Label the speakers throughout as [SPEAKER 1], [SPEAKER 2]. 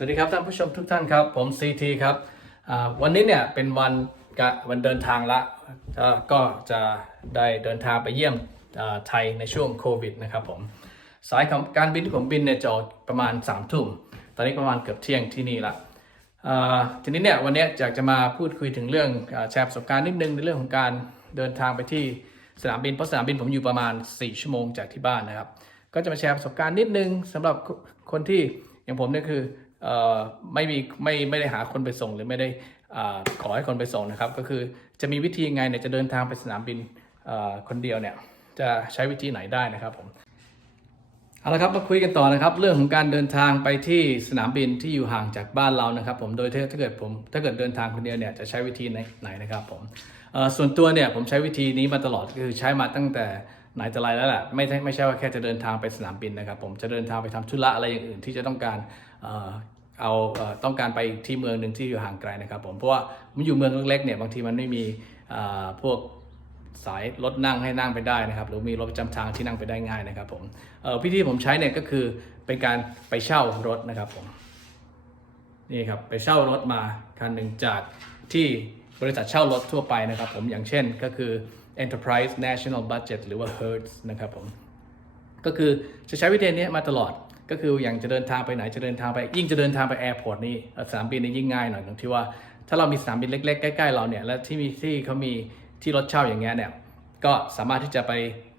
[SPEAKER 1] สวัสดีครับท่านผู้ชมทุกท่านครับ ผม CT ครับวันนี้เนี่ยเป็นวันกะวันเดินทางละก็จะได้เดินทางไปเยี่ยมไทยในช่วงโควิดนะครับผมสายของการบินที่ผมบินเนี่ยจะอประมาณ3ามทุ่มตอนนี้ประมาณเกือบเที่ยงที่นี่ละทีนี้เนี่ยวันนี้อยากจะมาพูดคุยถึงเรื่องแชร์ประสบการณ์นิดนึงในเรื่องของการเดินทางไปที่สนามบินเพราะสนามบินผมอยู่ประมาณ 4 ชั่วโมงจากที่บ้านนะครับ ก็จะมาแชร์ประสบการณ์นิดนึงสำหรับคนที่อย่างผมเนี่ยคือ ไม่มีไม่ไม่ได้หาคนไปส่งหรือไม่ได้ขอให้คนไปส่งนะครับ ก็คือจะมีวิธียังไงเนี่ยจะเดินทางไปสนามบินคนเดียวเนี่ยจะใช้วิธีไหนได้นะครับผมเอาละครับมาคุยกันต่อนะครับ เรื่องของการเดินทางไปที่สนามบินที่อยู่ห่างจากบ้านเรานะครับ ผมโดยถ้าเกิดผมถ้าเกิดเดินทางคนเดียวเนี่ยจะใช้วิธีไหนไหนนะครับผมส่วนตัวเนี่ยผมใช้วิธีนี้มาตลอดก็คือใช้มาตั้งแต่ไหนแต่ไรแล้วแหละไม่ใช่ไม่ใช่ว่าแค่จะเดินทางไปสนามบินนะครับ ผมจะเดินทางไปทำธุระอะไรอย่างอื่นที่จะต้องการ เอาต้องการไปที่เมืองหนึ่งที่อยู่ห่างไกลนะครับผมเพราะว่ามันอยู่เมืองเล็กๆเนี่ยบางทีมันไม่มีพวกสายรถนั่งให้นั่งไปได้นะครับ หรือมีรถประจำทางที่นั่งไปได้ง่ายนะครับผมวิธีผมใช้เนี่ยก็คือเป็นการไปเช่ารถนะครับผมนี่ครับไปเช่ารถมาคันหนึ่งจากที่บริษัทเช่ารถทั่วไปนะครับผมอย่างเช่นก็คือ Enterprise National Budget หรือว่า Hertz นะครับผมก็คือจะใช้วิธีนี้มาตลอด ก็คืออย่างจะเดินทางไปไหนจะเดินทางไปยิ่งจะเดินทางไปแอร์พอร์ตนี่สนามบินนี่ยิ่งง่ายหน่อยตรงที่ว่าถ้าเรามีสนามบินเล็กๆ ใกล้ๆเราเนี่ยและที่มีที่เขามีที่รถเช่าอย่างเงี้ยเนี่ยก็สามารถที่จะไป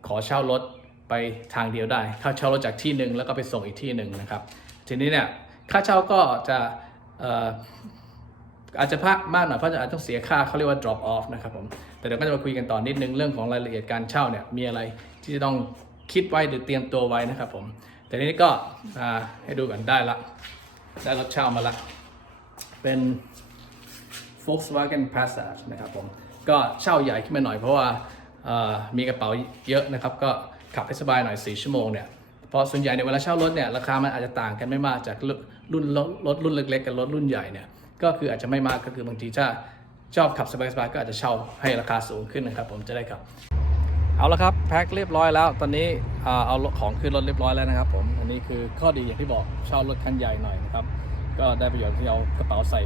[SPEAKER 1] ขอเช่ารถไปทางเดียวได้เข้าเช่ารถจากที่หนึ่งแล้วก็ไปส่งอีกที่หนึ่งนะครับ ทีนี้เนี่ยค่าเช่าก็จะอาจจะพักมากหน่อยเพราะอาจะต้องเสียค่าเขาเรียกว่า drop off นะครับผมแต่เดี๋ยวก็จะมาคุยกันต่อนนิดนึงเรื่องของรายละเอียดการเช่าเนี่ยมีอะไรที่จะต้องคิดไว้หรือเตรียมตัวไว้นะครับผม แต่ทีนี้ก็ให้ดูกันได้ละ ได้รถเช่ามาละ เป็น Volkswagen Passat นะครับผมก็เช่าใหญ่ขึ้นมาหน่อยเพราะว่ามีกระเป๋าเยอะนะครับ ก็ขับให้สบายหน่อย 4 ชั่วโมงเนี่ยเพราะส่วนใหญ่ในเวลาเช่ารถเนี่ยราคามันอาจจะต่างกันไม่มากจากรุ่นรถรถรุ่นเล็กๆกับรถรุ่นใหญ่เนี่ยก็คืออาจจะไม่มากก็คือบางทีถ้าชอบขับสบายๆก็อาจจะเช่าให้ราคาสูงขึ้นนะครับ ผมจะได้ขับ เอาละครับแพ็คเรียบร้อยแล้ว ตอนนี้เอาของขึ้นรถเรียบร้อยแล้วนะครับ ผมอันนี้คือข้อดีอย่างที่บอกเช่ารถคันใหญ่หน่อยนะครับก็ได้ประโยชน์ที่เอากระเป๋าใส่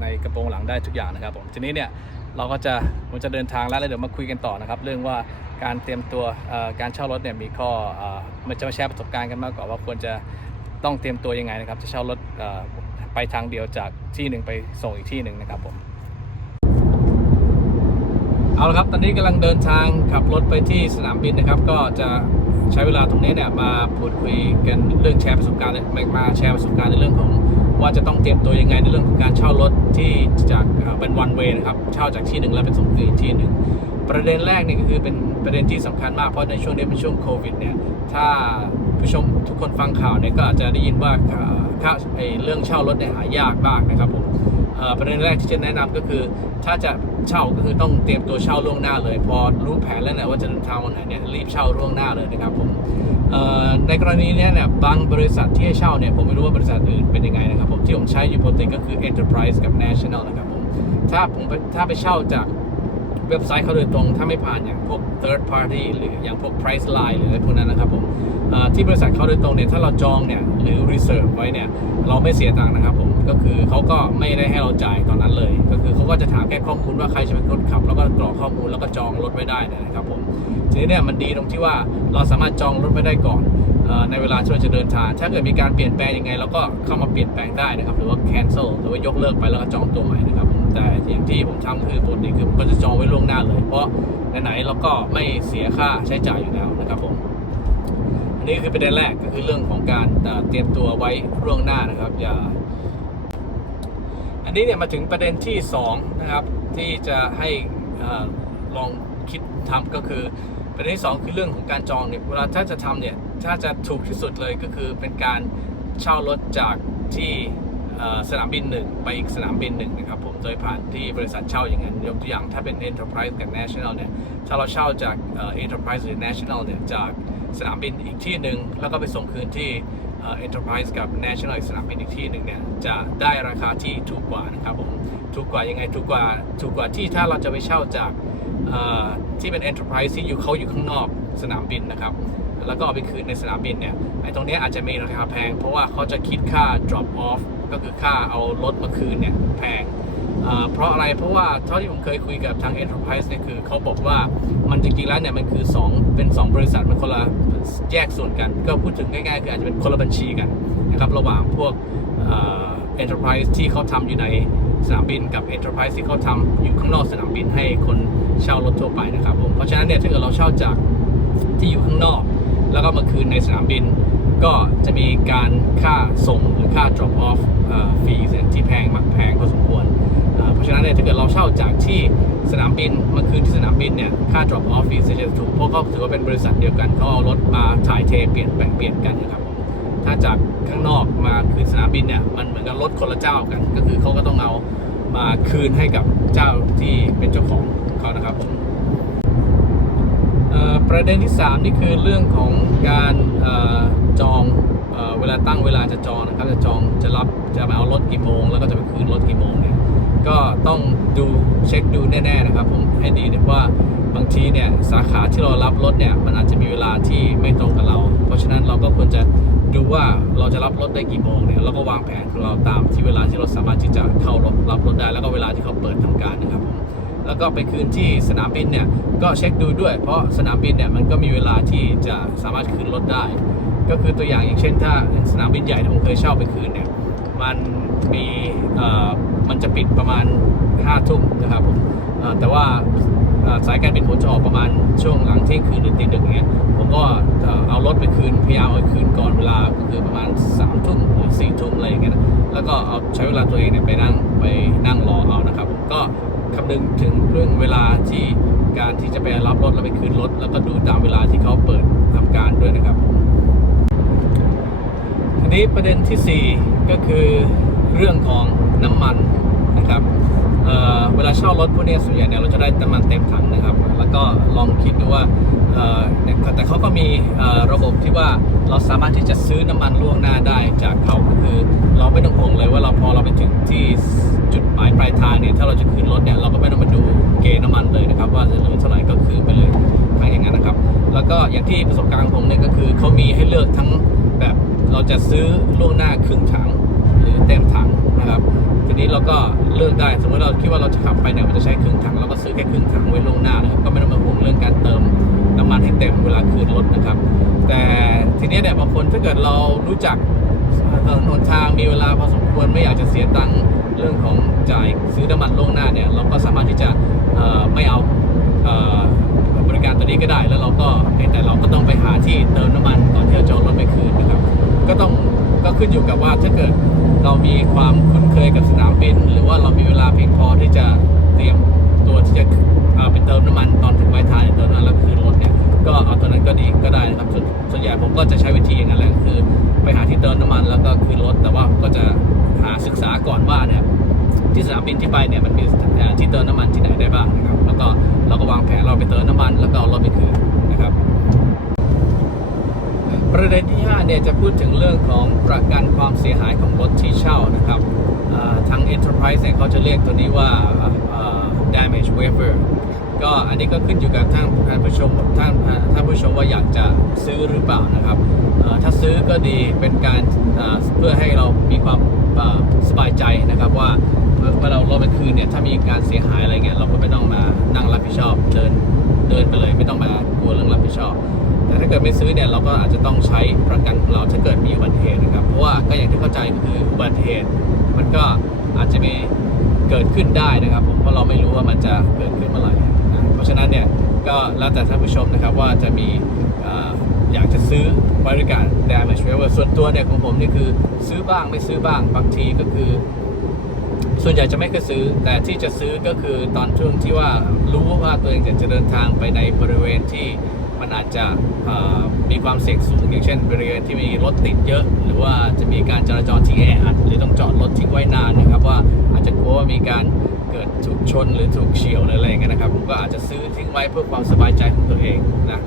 [SPEAKER 1] ในกระโปรงหลังได้ทุกอย่างนะครับผมทีนี้เนี่ยเราก็จะผมจะเดินทางแล้วแล้วเดี๋ยวมาคุยกันต่อนะครับ เรื่องว่าการเตรียมตัวการเช่ารถเนี่ยมีข้อมันจะมาแชร์ประสบการณ์กันมากกว่าว่าควรจะต้องเตรียมตัวยังไงนะครับ จะเช่ารถไปทางเดียวจากที่หนึ่งไปส่งอีกที่หนึ่งนะครับผม เอาละครับ ตอนนี้กำลังเดินทางขับรถไปที่สนามบินนะครับ ก็จะใช้เวลาตรงนี้เนี่ยมาพูดคุยกันเรื่องแชร์ประสบการณ์มามาแชร์ประสบการณ์ในเรื่องของว่าจะต้องเตรียมตัวยังไงในเรื่องของการเช่ารถที่จากเป็นวันเวนะครับ เช่าจากที่หนึ่งแล้วไปส่งอีกที่หนึ่งประเด็นแรกนี่ก็คือเป็นประเด็นที่สำคัญมากเพราะในช่วงนี้เป็นช่วงโควิดเนี่ยถ้า ผู้ชมทุกคนฟังข่าวเนี่ยก็อาจจะได้ยินว่าเอ่อค่าไอเรื่องเช่ารถเนี่ยหายากมากนะครับผมเอ่อประเด็นแรกที่จะแนะนำก็คือ ถ้าจะเช่าก็คือต้องเตรียมตัวเช่าล่วงหน้าเลย พอรู้แผนแล้วเนี่ยว่าจะเดินทางวันไหนเนี่ยรีบเช่าล่วงหน้าเลยนะครับผมในกรณีนี้เนี่ยบางบริษัทที่ให้เช่าเนี่ยผมไม่รู้ว่าบริษัทอื่นเป็นยังไงนะครับผมที่ผมใช้อยู่ปกติก็คือ Enterprise กับ National นะครับผมถ้าผมถ้าไปเช่าจาก เว็บไซต์เขาโดยตรง ถ้าไม่ผ่านอย่างพวก third party หรืออย่างพวก price line หรืออะไรพวกนั้นนะครับผมที่บริษัทเขาโดยตรงเนี่ยถ้าเราจองเนี่ยหรือ reserve ไว้เนี่ยเราไม่เสียตังค์นะครับผมก็คือเขาก็ไม่ได้ให้เราจ่ายตอนนั้นเลย ก็คือเขาก็จะถามแค่ข้อมูลว่าใครจะเป็นคนขับ แล้วก็กรอกข้อมูลแล้วก็จองรถไว้ได้นะครับผมทีนี้เนี่ยมันดีตรงที่ว่าเราสามารถจองรถไว้ได้ก่อน ในเวลาที่เราจะเดินทาง ถ้าเกิดมีการเปลี่ยนแปลงยังไงเราก็เข้ามาเปลี่ยนแปลงได้นะครับ หรือว่า cancel หรือว่ายกเลิกไปแล้วก็จองตัวใหม่นะครับ แต่อย่างที่ผมทำคือปกติคือผมก็จะจองไว้ล่วงหน้าเลย เพราะไหนๆเราก็ไม่เสียค่าใช้จ่ายอยู่แล้วนะครับผม อันนี้คือประเด็นแรกก็คือเรื่องของการเตรียมตัวไว้ล่วงหน้านะครับ อย่า อันนี้เนี่ยมาถึงประเด็นที่2นะครับที่จะให้อลองคิดทำก็คือประเด็นที่2คือเรื่องของการจองเนี่ยเวลาถ้าจะทำเนี่ย ถ้าจะถูกที่สุดเลยก็คือเป็นการเช่ารถจากที่สนามบินหนึ่งไปอีกสนามบินหนึ่งนะครับผมโดยผ่านที่บริษัทเช่าอย่างนั้นยกตัวอย่างถ้าเป็น Enterprise กับ National เนี่ยถ้าเราเช่าจาก Enterprise หรือ National เนี่ยจากสนามบินอีกที่หนึ่งแล้วก็ไปส่งคืนที่ Enterprise กับ National อีกสนามบินอีกที่หนึ่งเนี่ยจะได้ราคาที่ถูกกว่านะครับผมถูกกว่ายังไงถูกกว่าถูกกว่าที่ถ้าเราจะไปเช่าจากที่เป็น Enterprise ที่อยู่เขาอยู่ข้างนอก สนามบินนะครับ แล้วก็เอาไปคืนในสนามบินเนี่ยไอ้ตรงนี้อาจจะมีราคาแพง เพราะว่าเขาจะคิดค่า drop off ก็คือค่าเอารถมาคืนเนี่ยแพงเเพราะอะไรเพราะว่าเท่าที่ผมเคยคุยกับทาง Enterprise เนี่ยคือเขาบอกว่ามันจริงๆแล้วเนี่ยมันคือ 2 เป็น 2 บริษัทมันคนละแยกส่วนกัน ก็พูดถึงง่ายๆคืออาจจะเป็นคนละบัญชีกันนะครับระหว่างพวก Enterprise ที่เขาทำอยู่ในสนามบินกับ Enterprise ที่เขาทำอยู่ข้างนอกสนามบินให้คนเช่ารถทั่วไปนะครับผมเพราะฉะนั้นเนี่ยถ้าเกิดเราเช่าจาก ที่อยู่ข้างนอก แล้วก็มาคืนในสนามบิน ก็จะมีการค่าส่งหรือค่า drop off ฟีเนี่ยที่แพงมากแพงพอสมควร เพราะฉะนั้นเนี่ยถ้าเกิดเราเช่าจากที่สนามบินมาคืนที่สนามบินเนี่ยค่า drop off ฟีจะถูกเพราะเขาถือว่าเป็นบริษัทเดียวกันเขาเอารถมาถ่ายเทเปลี่ยนแปลงเปลี่ยนกันนะครับผมถ้าจากข้างนอกมาคืนสนามบินเนี่ยมันเหมือนกับรถคนละเจ้ากัน ก็คือเขาก็ต้องเอามาคืนให้กับเจ้าที่เป็นเจ้าของเขานะครับผม ประเด็นที่ 3 นี่คือเรื่องของการออจองเอเวลาตั้งเวลาจะจองนะครับจะจองจะรับจะมาเอารถกี่โมง แล้วก็จะไปคืนรถกี่โมงเนี่ยก็ต้องดูเช็คดูแน่ๆนะครับผมให้ดีเนี่ยว่าบางทีเนี่ยสาขาที่เรารับรถเนี่ยมันอาจจะมีเวลาที่ไม่ตรงกับเรา เพราะฉะนั้นเราก็ควรจะดูว่าเราจะรับรถได้กี่โมงเนี่ยแล้วก็วางแผนของเราตามที่เวลาที่เราสามารถที่จะเข้ารถรับรถได้แล้วก็เวลาที่เขาเปิดทำการนะครับผม แล้วก็ไปคืนที่สนามบินเนี่ยก็เช็คดูด้วย เพราะสนามบินเนี่ยมันก็มีเวลาที่จะสามารถคืนรถได้ ก็คือตัวอย่างอย่างเช่น ถ้าสนามบินใหญ่ที่ผมเคยเช่าไปคืนเนี่ยมันมีเอ่อมันจะปิดประมาณ5ทุ่มนะครับผมแต่ว่าสายการบินผมจะออกประมาณช่วงหลังเที่ยงคืนหรือตีหนึ่งเงี้ยผมก็เอารถไปคืนพยายามเอาไปคืนก่อนเวลาก็คือประมาณ3ทุ่มหรือ4ทุ่มอะไรอย่างเงี้ยแล้วก็เอาใช้เวลาตัวเองเนี่ยไปนั่งไปนั่งรอเอานะครับผมก็ คำนึงถึงเรื่องเวลาที่การที่จะไปรับรถแล้วไปคืนรถ แล้วก็ดูตามเวลาที่เขาเปิดทำการด้วยนะครับทีนี้ประเด็นทีสี่4 ก็คือเรื่องของน้ำมัน นะครับเเวลาเช่ารถพวกนี้ส่วนใหญ่เนี่ยเราจะได้น้ำมันเต็มถังนะครับ แล้วก็ลองคิดดูว่าแต่เขาก็มีระบบที่ว่าเราสามารถที่จะซื้อน้ำมันล่วงหน้าได้จากเขาก็คือ เราไม่ต้องห่วงเลยว่าเราพอเราไปถึงที่จุดหมายปลายทางเนี่ยถ้าเราจะคืนรถเนี่ยเราก็ไม่ต้องมาดูเกณฑ์น้ำมันเลยนะครับ ว่าจะเหลือเท่าไหร่ก็คืนไปเลยทางอย่างนั้นนะครับ แล้วก็อย่างที่ประสบการณ์ของผมเนี่ยก็คือเขามีให้เลือกทั้งแบบเราจะซื้อล่วงหน้าครึ่งถัง เต็มถังนะครับ ทีนี้เราก็เลือกได้ สมมติเราคิดว่าเราจะขับไปเนี่ยมันจะใช้ครึ่งถังเราก็ซื้อแค่ครึ่งถังไว้ลงหน้านะครับก็ไม่ต้องมาห่วงเรื่องการเติมน้ำมันให้เต็มเวลาคืนรถนะครับ แต่ทีนี้เนี่ยบางคนถ้าเกิดเรารู้จักถนนหนทางมีเวลาพอสมควรไม่อยากจะเสียตังค์เรื่องของจ่ายซื้อน้ำมันล่วงหน้าเนี่ย เราก็สามารถที่จะไม่เอาเออบริการตัวนี้ก็ได้แล้วเราก็แต่เราก็ต้องไปหาที่เติมน้ำมันก่อนที่จะจอดรถไปคืนนะครับ ก็ต้องก็ขึ้นอยู่กับว่าถ้าเกิด เรามีความคุ้นเคยกับสนามบิน หรือว่าเรามีเวลาเพียงพอที่จะเตรียมตัวที่จะเอ่อไปเติมน้ำมันตอนถึงปลายทางเติมน้ำมันแล้วคืนรถเนี่ยก็เอาตัวนั้นก็ดีก็ได้นะครับส่วนใหญ่ผมก็จะใช้วิธีอย่างนั้นแหละคือ ไปหาที่เติมน้ำมันแล้วก็คืนรถแต่ว่าก็จะหาศึกษาก่อนว่าเนี่ยที่สนามบินที่ไปเนี่ยมันมีที่เติมน้ำมันที่ไหนได้บ้างนะครับแล้วก็เราก็วางแผนเราไปเติมน้ำมันแล้วก็เอารถไปคืนนะครับ ประเด็นที่ 5เนี่ยจะพูดถึงเรื่องของประกันความเสียหายของรถที่เช่านะครับเอ่อทาง Enterprise เนี่ยเขาจะเรียกตัวนี้ว่า damage waiver ก็อันนี้ก็ขึ้นอยู่กับท่านท่านผู้ชมท่านท่านผู้ชมว่าอยากจะซื้อหรือเปล่านะครับ ถ้าซื้อก็ดีเป็นการเพื่อให้เรามีความสบายใจนะครับว่าเมื่อเรารถไปคืนเนี่ยถ้ามีการเสียหายอะไรเงี้ยเราก็ไม่ต้องมานั่งรับผิดชอบเดินเดินไปเลยไม่ต้องมากลัวเรื่องรับผิดชอบ แต่ถ้าเกิดไม่ซื้อเนี่ยเราก็อาจจะต้องใช้ประกันเราถ้าเกิดมีอุบัติเหตุนะครับเพราะว่าก็อย่างที่เข้าใจก็คืออุบัติเหตุ มันก็อาจจะมีเกิดขึ้นได้นะครับ ผมเพราะเราไม่รู้ว่ามันจะเกิดขึ้นเมื่อไหร่เพราะฉะนั้นเนี่ยก็แล้วแต่ท่านผู้ชมนะครับว่าจะมีเอ่ออยากจะซื้อบริการ damage waiver ส่วนตัวเนี่ยของผมนี่คือซื้อบ้างไม่ซื้อบ้างบางทีก็คือ ส่วนใหญ่จะไม่เคยซื้อ แต่ที่จะซื้อก็คือตอนช่วงที่ว่ารู้ว่าตัวเองจะเดินทางไปในบริเวณที่ มันอาจจะมีความเสี่ยงสูง อย่างเช่นบริเวณที่มีรถติดเยอะ หรือว่าจะมีการจราจรที่แออัดหรือต้องจอดรถทิ้งไว้นานนะครับว่าอาจจะกลัวว่ามีการเกิดถูกชนหรือถูกเฉียวหรืออะไรอย่างเงี้ยนะครับผมก็อาจจะซื้อทิ้งไว้เพื่อความสบายใจของตัวเองนะ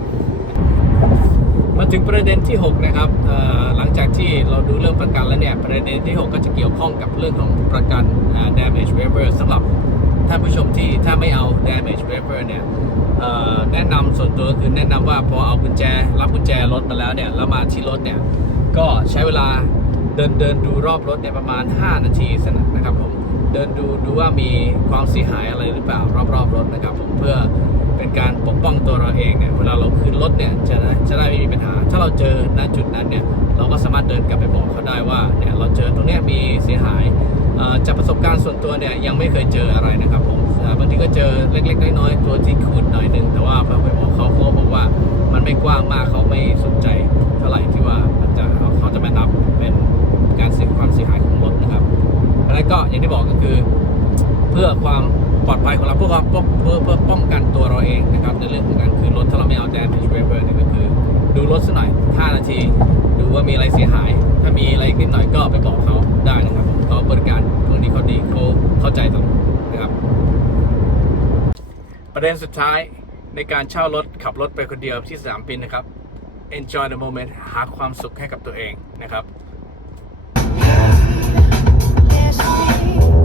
[SPEAKER 1] มาถึงประเด็นที่ 6 นะครับหลังจากที่เราดูเรื่องประกันแล้วเนี่ยประเด็นที่ 6 ก็จะเกี่ยวข้องกับเรื่องของประกัน damage waiver สำหรับ ท่านผู้ชมที่ถ้าไม่เอา damage waiver เนี่ยแนะนำส่วนตัวคือแนะนำว่าพอเอากุญแจ รับกุญแจรถมาแล้วเนี่ยแล้วมาที่รถเนี่ยก็ใช้เวลาเดินเดินดูรอบรถเนี่ยประมาณ 5 นาทีสนะนะครับผมเดินดูดูว่ามีความเสียหายอะไรหรือเปล่ารอบๆรถนะครับผมเพื่อเป็นการปกป้องตัวเราเองเนี่ยเวลาเราขึ้นรถเนี่ยจะได้จะได้ไม่มีปัญหา ถ้าเราเจอณจุดนั้นเนี่ยเราก็สามารถเดินกลับไปบอกเขาได้ว่าเนี่ยเราเจอตรงนี้มีเสียหาย จากประสบการณ์ส่วนตัวเนี่ยยังไม่เคยเจออะไรนะครับผมบางทีก็เจอเล็กๆน้อยๆตัวที่ขูดหน่อยหนึงแต่ว่าพอไปบอกเขาเขาบอกว่ามันไม่กว้างมากเขาไม่สนใจเท่าไหร่ที่ว่ามันจะเขาจะไม่นับเป็นการเสียความเสียหายของรถนะครับอะไรก็อย่างที่บอกก็คือเพื่อความ ปลอดภัยของเราเพื่อความเพื่อเพื่อป้องกันตัวเราเองนะครับในเรื่องของการคือรถถ้าเราไม่เอาแดนพิชเวเบอร์เนี่ยก็คือ ดูรถสักหน่อย 5 นาที ดูว่ามีอะไรเสียหาย ถ้ามีอะไรนิดหน่อยก็ไปบอกเขาได้นะครับเขาบริการตรงนี้เขาดีเขาเข้าใจตรงนะครับ ประเด็นสุดท้ายในการเช่ารถขับรถไปคนเดียวที่สนามบินนะครับ enjoy the moment หาความสุขให้กับตัวเองนะครับ There's